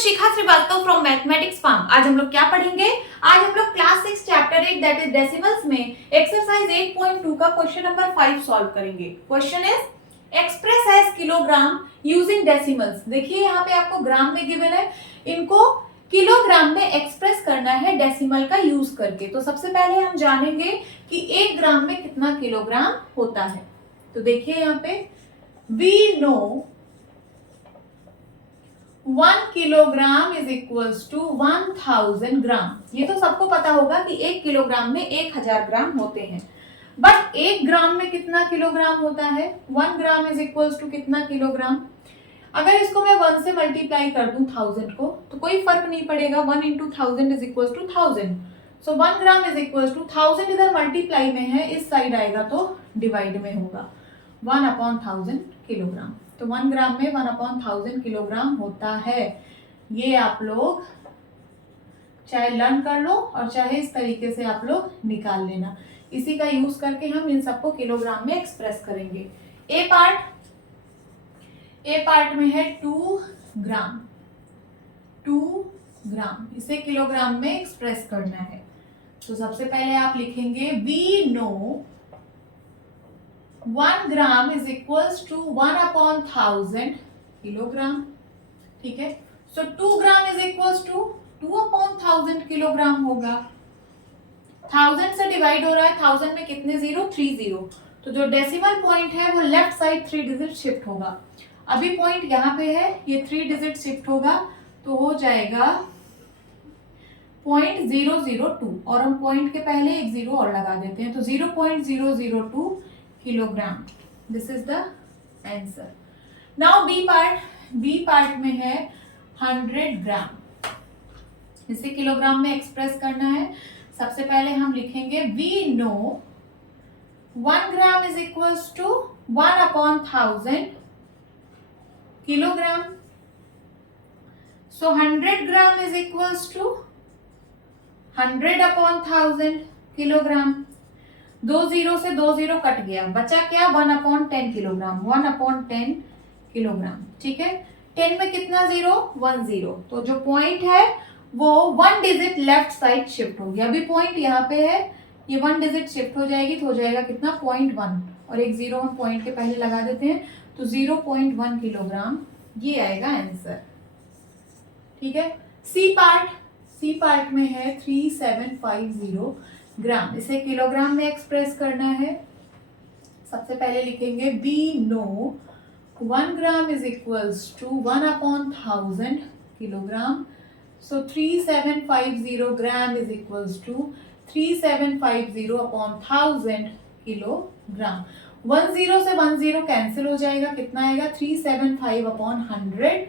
Shikha Srivastava from mathematics form. आज हम लोग क्या पढ़ेंगे? आज हम लोग class 6 chapter 8 that is decimals में एक्सरसाइज 8.2 का क्वेश्चन नंबर 5 सॉल्व करेंगे। Question is express as kilogram using decimals. देखिए यहाँ पे आपको ग्राम में गिवन है, इनको किलोग्राम में एक्सप्रेस करना है डेसिमल का यूज करके। तो सबसे पहले हम जानेंगे कि 1 ग्राम में कितना किलोग्राम होता है। तो देखिए यहाँ पे we know 1 kilogram is equals to 1000 gram. ये तो सबको पता होगा कि 1 किलोग्राम में 1000 ग्राम होते हैं। बट 1 ग्राम में कितना किलोग्राम होता है? 1 ग्राम इज इक्वल्स टू कितना किलोग्राम? अगर इसको मैं 1 से मल्टीप्लाई कर दूं 1000 को, तो कोई फर्क नहीं पड़ेगा। 1 into 1000 is equals to 1000। So 1 gram is equals to 1000 इधर मल्टीप्लाई में है, इस साइड आएगा तो डिवाइड में होगा। 1/1000 किलोग्राम। तो 1 ग्राम में 1/1000 किलोग्राम होता है। ये आप लोग चाहे लर्न कर लो और चाहे इस तरीके से आप लोग निकाल लेना। इसी का यूज करके हम इन सबको किलोग्राम में एक्सप्रेस करेंगे। ए पार्ट में है 2 ग्राम। 2 ग्राम इसे किलोग्राम में एक्सप्रेस करना है। तो सबसे पहले आप लिखेंगे we know 1 gram is equals to 1/1000 kilogram. ठीक है, so 2 gram is equals to 2/1000 kilogram होगा। 1000 से डिवाइड हो रहा है, 1000 में कितने जीरो? 3 जीरो। तो जो डेसिमल पॉइंट है वो लेफ्ट साइड 3 डिजिट शिफ्ट होगा। अभी पॉइंट यहाँ पे है, ये 3 डिजिट शिफ्ट होगा तो हो जाएगा 0.002 और हम पॉइंट के पहले एक जीरो और लगा देते हैं तो 0.002 kilogram. This is the answer. Now B part में है 100 ग्राम। इसे किलोग्राम में एक्सप्रेस करना है। सबसे पहले हम लिखेंगे we know 1 gram is equals to 1/1000 kilogram. So 100 gram is equals to 100/1000 kilogram. 2 zero से 2 जीरो कट गया, बचा क्या? 1/10 किलोग्राम। 1/10 किलोग्राम। ठीक है, 10 में कितना जीरो? 1 जीरो। तो जो पॉइंट है वो 1 डिजिट लेफ्ट साइड शिफ्ट हो गया। अभी पॉइंट यहाँ पे है, ये 1 डिजिट शिफ्ट हो जाएगी तो हो जाएगा कितना? 0.1 और एक जीरो हम पॉइंट के पहले लगा देते हैं तो 0.1 किलोग्राम। ये आएगा आंसर। ठीक है, सी पार्ट में है 3750 ग्राम। इसे किलोग्राम में एक्सप्रेस करना है। सबसे पहले लिखेंगे we know 1 gram is equals to 1/1000 kilogram. So 3750 gram is equals to 3750/1000 kilogram. 1 zero से 1 जीरो कैंसिल हो जाएगा, कितना आएगा? 375/100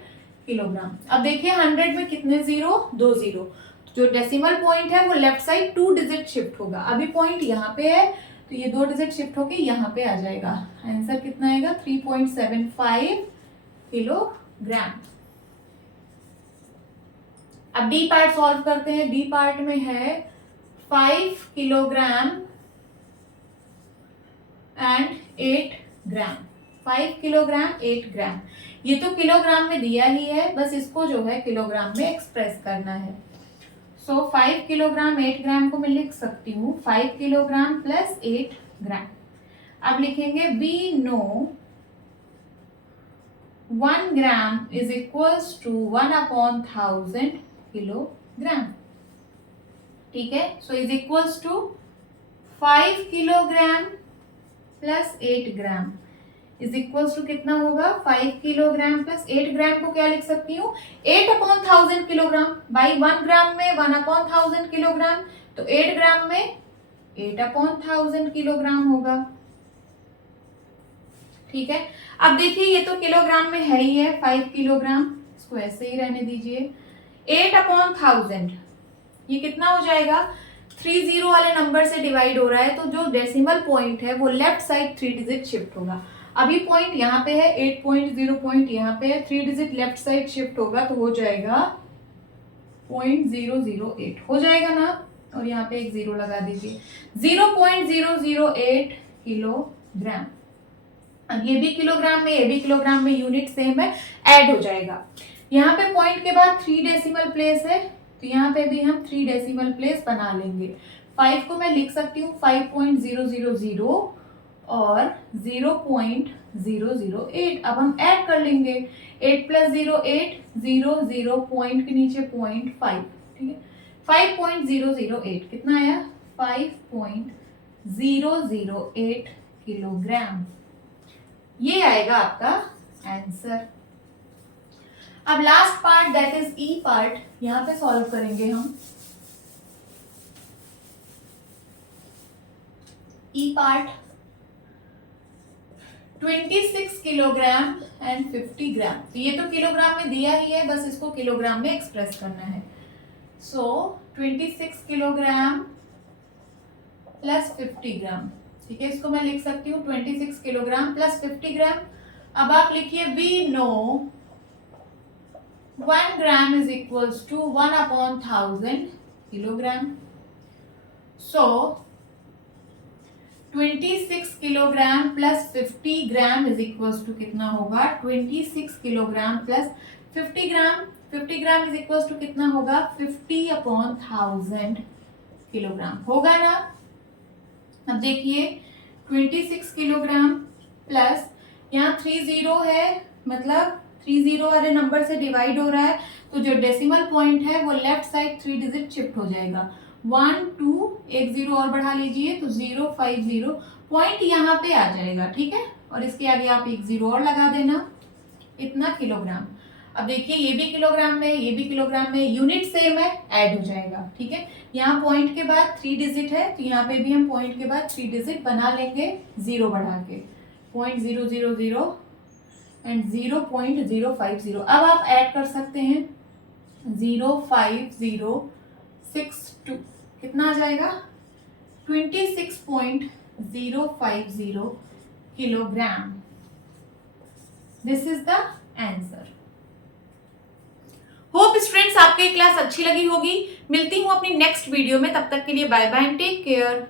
किलोग्राम। अब देखिए 100 में कितने जीरो? 2 जीरो। जो डेसिमल पॉइंट है वो लेफ्ट साइड 2 डिजिट शिफ्ट होगा। अभी पॉइंट यहाँ पे है तो ये 2 डिजिट शिफ्ट होके यहाँ पे आ जाएगा। आंसर कितना आएगा? 3.75 किलोग्राम। अब डी पार्ट सॉल्व करते हैं। डी पार्ट में है 5 किलोग्राम एंड 8 ग्राम। 5 किलोग्राम 8 ग्राम। ये तो किलोग्राम में दिया ही है, बस इसको जो है किलोग्राम में एक्सप्रेस करना है। सो 5 किलोग्राम 8 ग्राम को मैं लिख सकती हूँ 5 किलोग्राम प्लस 8 ग्राम। अब लिखेंगे we know 1 gram is equals to 1/1000 kilogram. ठीक है, so is equals to 5 kilogram plus 8 gram is equals to कितना होगा? 5 किलोग्राम प्लस 8 ग्राम को क्या लिख सकती हूँ? 8/1000 किलोग्राम। बाई 1 ग्राम में 1/1000 किलोग्राम, तो 8 ग्राम में 8/1000 किलोग्राम होगा। ठीक है, अब देखिए ये तो किलोग्राम में है ही है 5 किलोग्राम, इसको ऐसे ही रहने दीजिए। 8/1000 ये कितना हो जाएगा? 3 जीरो वाले नंबर से डिवाइड हो रहा है तो जो डेसिमल पॉइंट है वो लेफ्ट साइड 3 डिजिट शिफ्ट होगा। अभी पॉइंट यहाँ पे है 8.0, पॉइंट यहाँ पे है 3 डिजिट लेफ्ट साइड शिफ्ट होगा तो हो जाएगा 0.008 हो जाएगा ना। और यहाँ पे एक जीरो लगा दीजिए। 0.008 किलोग्राम। अब ये भी किलोग्राम में, ये भी किलोग्राम में, यूनिट सेम है, ऐड हो जाएगा। यहाँ पे पॉइंट के बाद 3 डेसिमल प्लेस है, तो यहाँ पे भी हम 3 डेसिमल प्लेस बना लेंगे। 5 को मैं लिख सकती हूँ 5.000 और 0.008। अब हम ऐड कर लेंगे, 8 + 0 8, 0 0 पॉइंट के नीचे 0.5, ठीक है। 5.008 कितना आया? 5.008 किलोग्राम। ये आएगा आपका आंसर। अब last part that is E part, यहां पे सॉल्व करेंगे हम। ई पार्ट 26 किलोग्राम एंड 50 ग्राम। तो ये तो किलोग्राम में दिया ही है, बस इसको किलोग्राम में एक्सप्रेस करना है। सो 26 किलोग्राम प्लस 50 ग्राम, ठीक है। इसको मैं लिख सकती हूँ 26 किलोग्राम प्लस 50 ग्राम। अब आप लिखिए we know 1 gram is equals to 1/1000 kilogram. So 26 kilogram plus 50 gram is equals to कितना होगा? 26 kilogram plus 50 gram. 50 gram is equals to कितना होगा? 50/1000 किलोग्राम होगा ना। अब देखिए 26 किलोग्राम प्लस यहाँ 30 है, मतलब 30 वाले नंबर से डिवाइड हो रहा है, तो जो डेसिमल पॉइंट है वो लेफ्ट साइड 3 डिजिट शिफ्ट हो जाएगा। 1 2 एक 0 और बढ़ा लीजिए तो 050 पॉइंट यहाँ पे आ जाएगा, ठीक है। और इसके आगे आप एक 0 और लगा देना, इतना किलोग्राम। अब देखिए ये भी किलोग्राम में, ये भी किलोग्राम में, यूनिट सेम है, ऐड हो जाएगा, ठीक है। यहाँ पॉइंट के बाद 3 डिजिट है, तो यहाँ पे भी हम पॉइंट के बाद 3 डिजिट बना लेंगे 0 बढ़ा के, 0.000 एंड 0.050। अब आप ऐड कर सकते हैं 05062, कितना आ जाएगा? 26.050 kilogram. This is the answer. Hope students आपको ये क्लास अच्छी लगी होगी। मिलती हूँ अपनी नेक्स्ट वीडियो में, तब तक के लिए bye bye and take care.